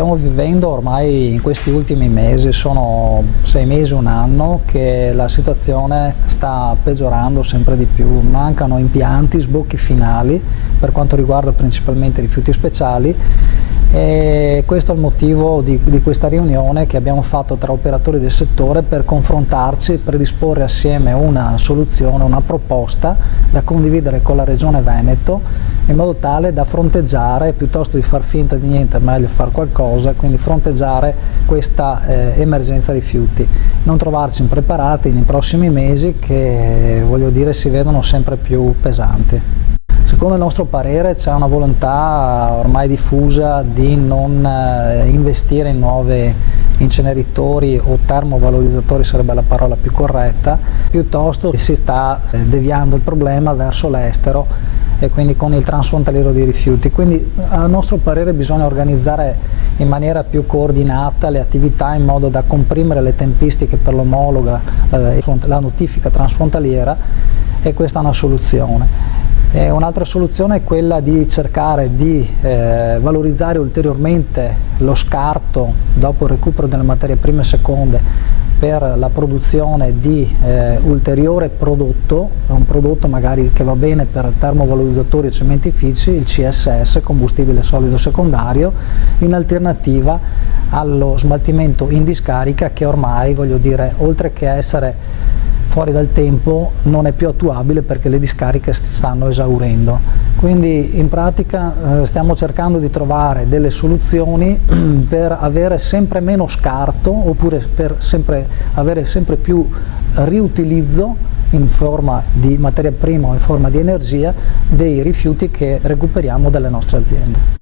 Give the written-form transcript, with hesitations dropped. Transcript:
stiamo vivendo ormai in questi ultimi mesi, sono 6 mesi, un anno, che la situazione sta peggiorando sempre di più. Mancano impianti, sbocchi finali per quanto riguarda principalmente i rifiuti speciali, e questo è il motivo di questa riunione che abbiamo fatto tra operatori del settore per confrontarci e predisporre assieme una soluzione, una proposta da condividere con la Regione Veneto, in modo tale da fronteggiare, piuttosto di far finta di niente, è meglio fare qualcosa, quindi fronteggiare questa emergenza rifiuti. Non trovarci impreparati nei prossimi mesi che, voglio dire, si vedono sempre più pesanti. Secondo il nostro parere c'è una volontà ormai diffusa di non investire in nuovi inceneritori o termovalorizzatori, sarebbe la parola più corretta, piuttosto si sta deviando il problema verso l'estero e quindi con il transfrontaliero di rifiuti. Quindi a nostro parere bisogna organizzare in maniera più coordinata le attività in modo da comprimere le tempistiche per l'omologa, la notifica transfrontaliera, e questa è una soluzione. Un'altra soluzione è quella di cercare di valorizzare ulteriormente lo scarto dopo il recupero delle materie prime e seconde per la produzione di ulteriore prodotto, un prodotto magari che va bene per termovalorizzatori e cementifici, il CSS, combustibile solido secondario, in alternativa allo smaltimento in discarica, che ormai, voglio dire, oltre che essere fuori dal tempo, non è più attuabile perché le discariche si stanno esaurendo. Quindi in pratica stiamo cercando di trovare delle soluzioni per avere sempre meno scarto, oppure per avere sempre più riutilizzo in forma di materia prima o in forma di energia dei rifiuti che recuperiamo dalle nostre aziende.